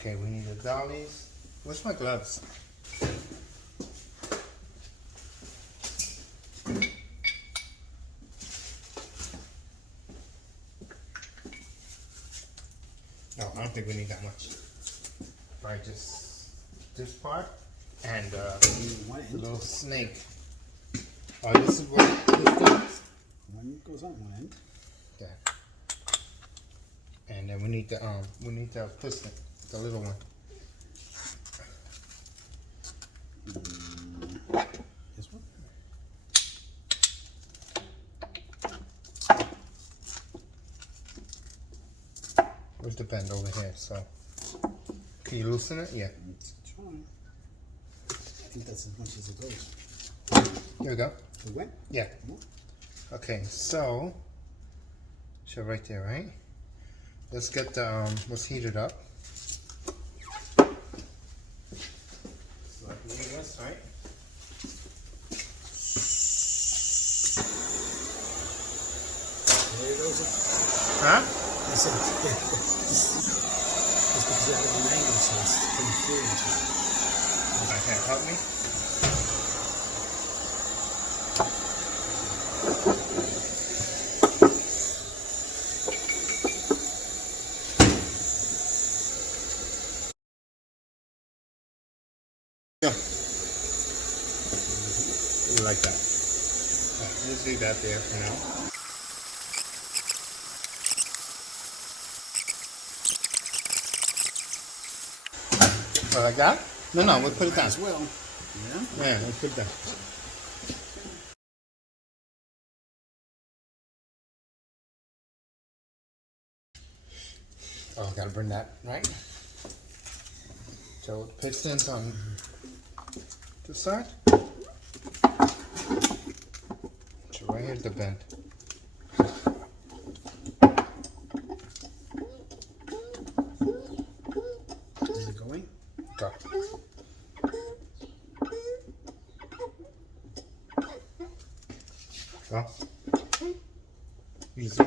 Okay, we need the dollies. Where's my gloves? No, I don't think we need that much. Right, just this part and the little snake. Oh, this is what this does. One goes on one end. Yeah. And then we need the piston, the little one. This one? Where's the bend over here? So, can you loosen it? Yeah. Let's try. I think that's as much as it goes. Here we go. It went? Yeah. Okay, so, right there, right? Let's get the, let's heat it up. So like this, right? There it goes. Huh? That's it. It's because you have an angle, so it's pretty fluid to it. Okay, help me. Yeah. Like that. Let's leave that there for now. Like that? No, we'll put it down. As well. Yeah? Yeah, we'll put it down. Oh, gotta bring that, right? So pistons on this side. So right here's the bend. Is it going? Go. Go. Easy.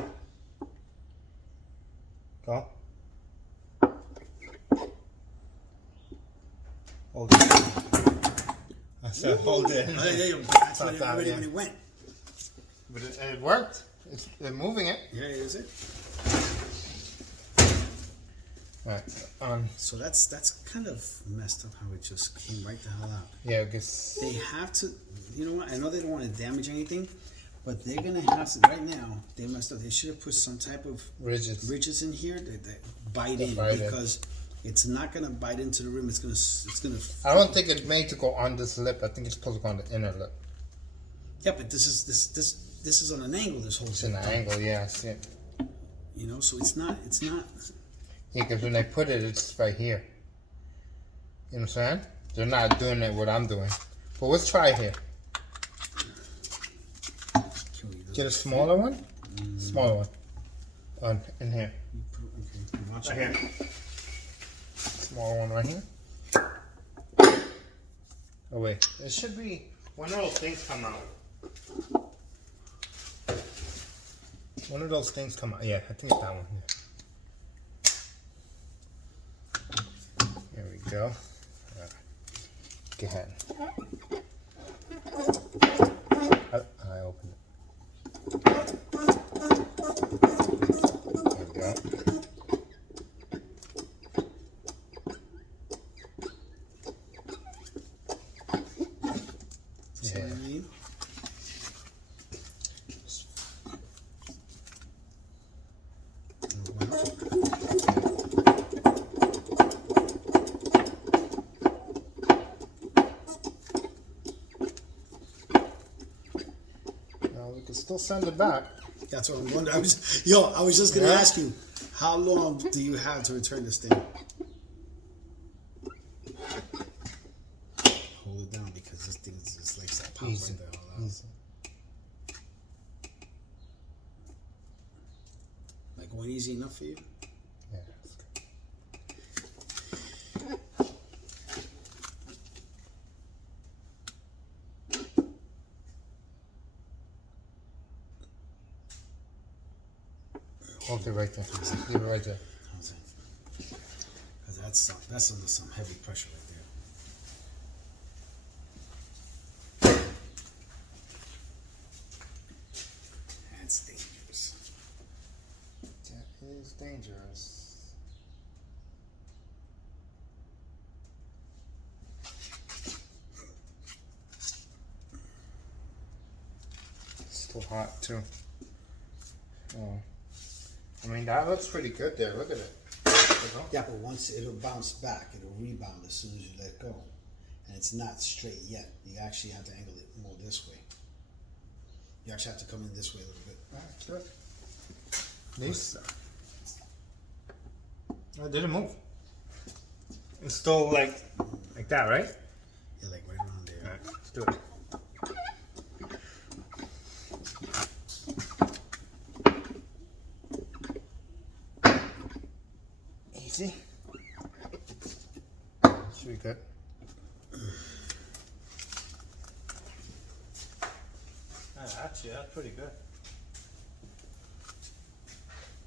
Go. Hold it. I said hold it. That's when it went. But it worked. They're moving it. Yeah, is it? Right. So that's kind of messed up how it just came right the hell out. Yeah, I guess. They have to, you know what? I know they don't want to damage anything, but they're gonna have to. Right now, they messed up. They should have put some type of ridges in here that bite in because it's not gonna bite into the rim. It's gonna. I don't think it's made to go on this lip. I think it's supposed to go on the inner lip. Yeah, but this is on an angle. This whole It's in an angle. Yeah, I see it. You know, so it's not. Yeah, because when they put it, it's right here. You know what I'm saying? They're not doing it what I'm doing. But let's try here. Get a smaller one? Smaller one. In here. Watch Right here. Smaller one right here. Oh wait. It should be one of those things come out. One of those things come out. Yeah, I think it's that one. Yeah. There we go. Go ahead. I opened it. There we go. Yeah. We can still send it back. That's what I'm wondering. I was just gonna ask you, how long do you have to return this thing? Hold it down because this thing is just like that pop right there. Easy. Like going easy enough for you? Yeah, that's good. Hold it right there. Leave it right there. Because that's under some heavy pressure right there. That's dangerous. That is dangerous. Still hot too. Oh. I mean, that looks pretty good there. Look at it. Yeah, but once it'll bounce back, it'll rebound as soon as you let go. And it's not straight yet. You actually have to angle it more this way. You actually have to come in this way a little bit. Alright, good. Nice. Oh, it didn't move. It's still like that, right? Yeah, like right around there. Alright, let's do it. Easy. Should be good. Actually, that's pretty good.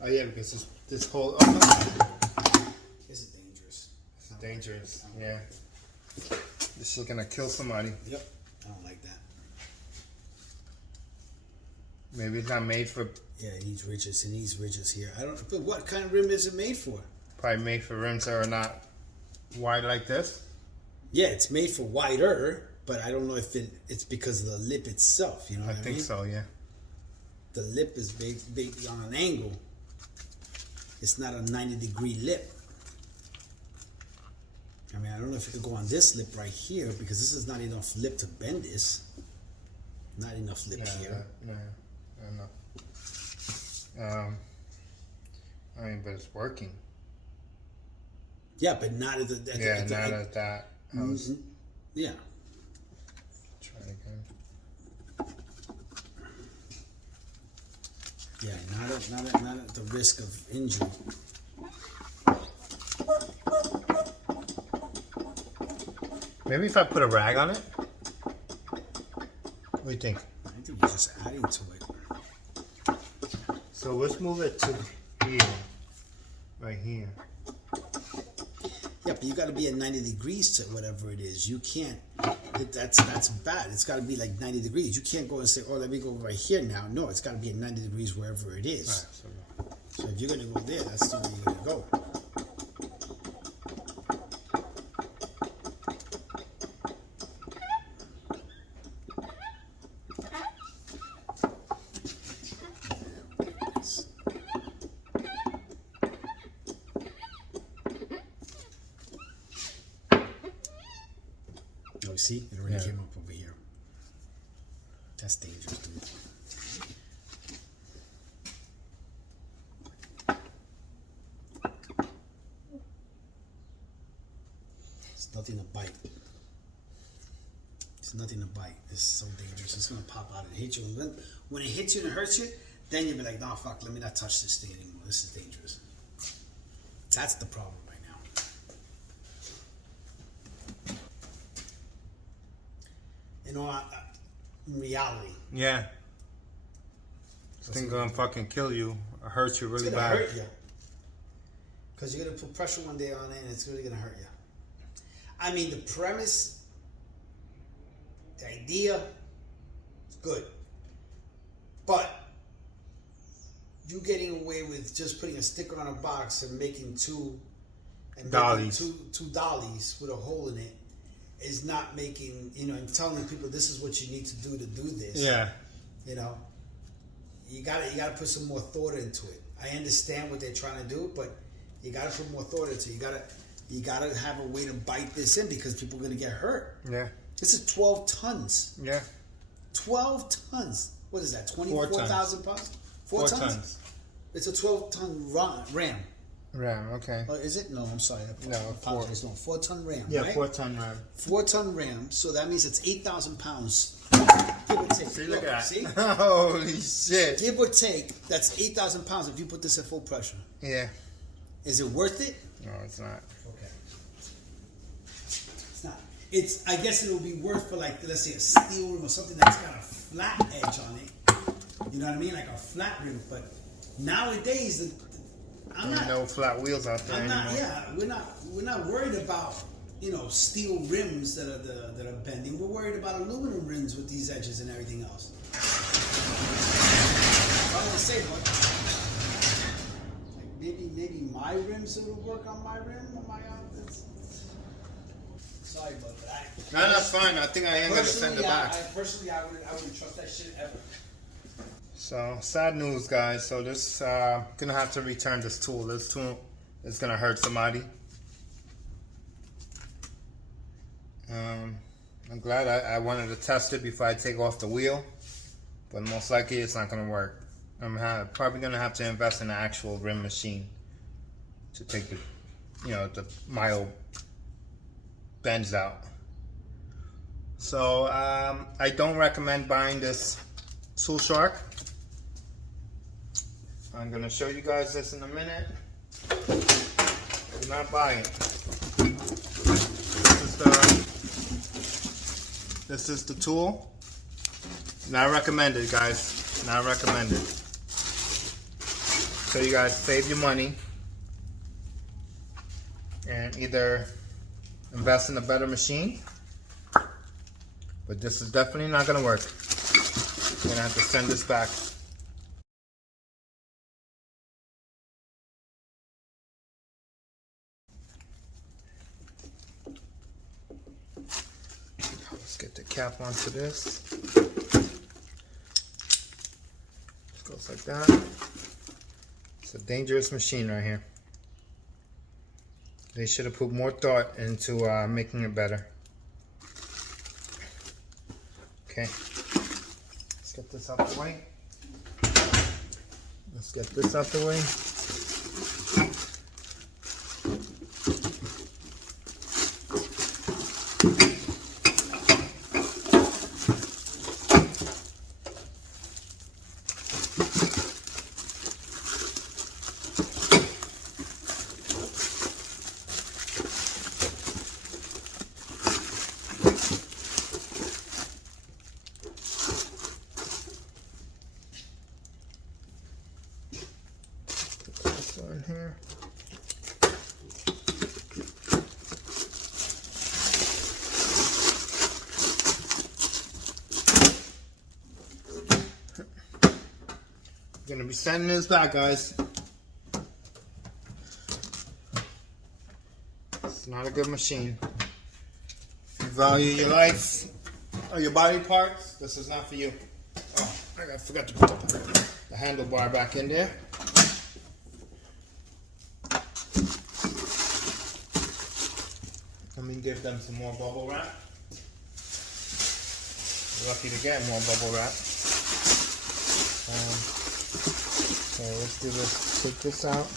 Oh yeah, because this whole This is dangerous. This is dangerous. Yeah. This is gonna kill somebody. Yep. I don't like that. Maybe it's not made for. Yeah, it needs ridges. It needs ridges here. I don't. But what kind of rim is it made for? Probably made for rims that are not wide like this. Yeah, it's made for wider, but I don't know if it's because of the lip itself. You know what I mean? I think so. Yeah. The lip is baked on an angle. It's not a 90-degree lip. I mean, I don't know if it could go on this lip right here because this is not enough lip to bend this. Not enough lip here. No, I mean, but it's working. Yeah, but not at the. Not at that. Yeah. Try again. Yeah, not at the risk of injury. Maybe if I put a rag on it. What do you think? I think you're just adding to it. So let's move it to here, right here. Yeah, but you got to be at 90 degrees to whatever it is. You can't. That's bad. It's got to be like 90 degrees. You can't go and say, "Oh, let me go right here now." No, it's got to be at 90 degrees wherever it is. Right, so if you're gonna go there, that's the way you're gonna go. See, it already came up over here. That's dangerous, dude. It's nothing to bite. It's nothing to bite. It's so dangerous. It's gonna pop out and hit you. And when it hits you and it hurts you, then you'll be like, "Nah, fuck. Let me not touch this thing anymore. This is dangerous." That's the problem right now. You know, in reality. Yeah. This thing gonna fucking kill you or hurt you really It's gonna bad. hurt you. Because you're gonna put pressure one day on it and it's really gonna hurt you. I mean, the premise, the idea, is good. But you getting away with just putting a sticker on a box and making two dollies with a hole in it is not making, and telling people this is what you need to do this. Yeah. You gotta put some more thought into it. I understand what they're trying to do, but you gotta put more thought into it. You gotta have a way to bite this in because people are gonna get hurt. Yeah. This is 12 tons. Yeah. 12 tons. What is that? 24,000 pounds? 4 tons? It's a 12-ton Ram. Ram, okay. Oh, is it? No, I'm sorry. No, 4-ton Ram. Yeah, right? 4-ton Ram. 4-ton Ram. So that means it's 8,000 pounds. Give or take. See, look at that. See? Holy shit. Give or take, that's 8,000 pounds if you put this at full pressure. Yeah. Is it worth it? No, it's not. Okay. It's not. I guess it will be worth for, like, let's say a steel rim or something that's got a flat edge on it. You know what I mean? Like a flat rim. But nowadays, no flat wheels out there anymore. We're not worried about, you know, steel rims that are bending. We're worried about aluminum rims with these edges and everything else. I would say, like maybe my rims would work on my rim on my sorry about that. No, that's fine. I think I am gonna send it back. Personally, I wouldn't trust that shit ever. So sad news, guys. So this gonna have to return this tool. This tool is gonna hurt somebody. I'm glad I wanted to test it before I take off the wheel, but most likely it's not gonna work. I'm probably gonna have to invest in an actual rim machine to take the, you know, the mild bends out. So I don't recommend buying this Tool Shark. I'm gonna show you guys this in a minute. Do not buy it. This is the tool. Not recommended, guys. Not recommended. So you guys save your money and either invest in a better machine, but this is definitely not gonna work. You're gonna have to send this back. Let's get the cap onto this. It goes like that. It's a dangerous machine right here. They should have put more thought into making it better. Okay, let's get this out the way. Let's get this out the way. In here. Gonna be sending this back, guys. It's not a good machine. If you value your life or your body parts, this is not for you. Oh, I forgot to put the handlebar back in there. Let me give them some more bubble wrap. Lucky to get more bubble wrap. So let's do this. Take this out.